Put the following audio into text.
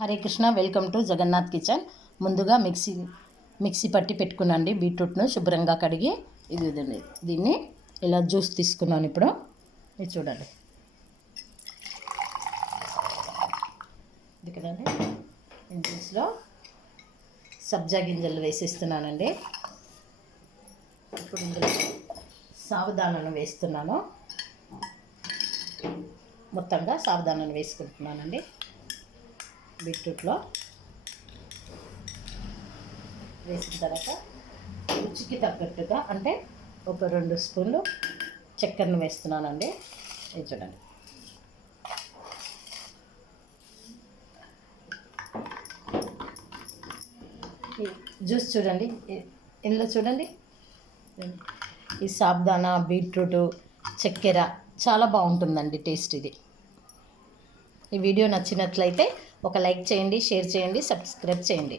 Hare Krishna, welcome to Jagannath kitchen. ముందుగా mixie పట్టి పెట్టుకున్నాండి. బీట్రూట్ను శుభ్రంగా కడిగి దీన్ని ఇలా జ్యూస్ తీసుకున్నాను. ఇప్పుడు ఇది చూడండి, ఇది కదండి. ఈ జ్యూస్లో సబ్జా గింజలు వేసేస్తున్నానండి. ఇప్పుడు ఇందులో సాబుదానాను వేస్తున్నాను. మొత్తంగా సాబుదానాను వేసుకుంటున్నానండి. బీట్రూట్లో వేసిన తర్వాత రుచికి తగ్గట్టుగా అంటే ఒక 2 స్పూన్లు చక్కెరను వేస్తున్నానండి. ఇది చూడండి, ఈ జ్యూస్ చూడండి, ఇందులో చూడండి, ఈ సాబుదానా, బీట్రూటు, చక్కెర చాలా బాగుంటుందండి టేస్ట్. ఈ వీడియో నచ్చినట్లయితే ఒక లైక్ చేయండి, షేర్ చేయండి, సబ్స్క్రైబ్ చేయండి.